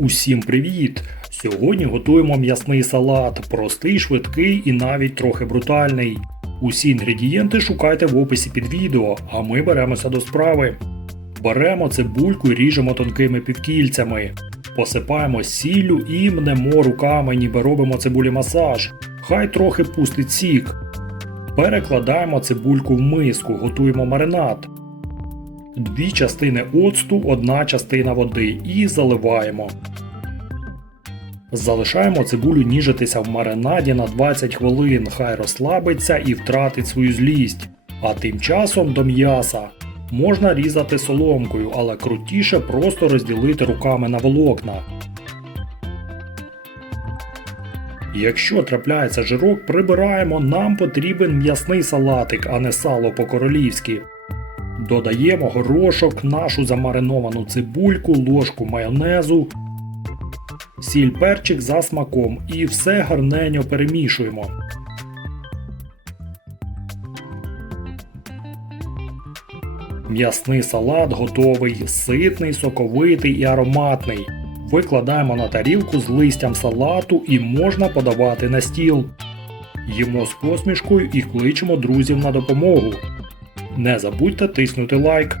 Усім привіт! Сьогодні готуємо м'ясний салат, простий, швидкий і навіть трохи брутальний. Усі інгредієнти шукайте в описі під відео, а ми беремося до справи. Беремо цибульку і ріжемо тонкими півкільцями. Посипаємо сіллю і мнемо руками, ніби робимо цибулі масаж. Хай трохи пустить сік. Перекладаємо цибульку в миску, готуємо маринад. Дві частини оцту, одна частина води і заливаємо. Залишаємо цибулю ніжитися в маринаді на 20 хвилин, хай розслабиться і втратить свою злість. А тим часом до м'яса можна різати соломкою, але крутіше просто розділити руками на волокна. Якщо трапляється жирок, прибираємо, нам потрібен м'ясний салатик, а не сало по-королівськи. Додаємо горошок, нашу замариновану цибульку, ложку майонезу, сіль перчик за смаком і все гарненько перемішуємо. М'ясний салат готовий, ситний, соковитий і ароматний. Викладаємо на тарілку з листям салату і можна подавати на стіл. Їмо з посмішкою і кличемо друзів на допомогу. Не забудьте тиснути лайк.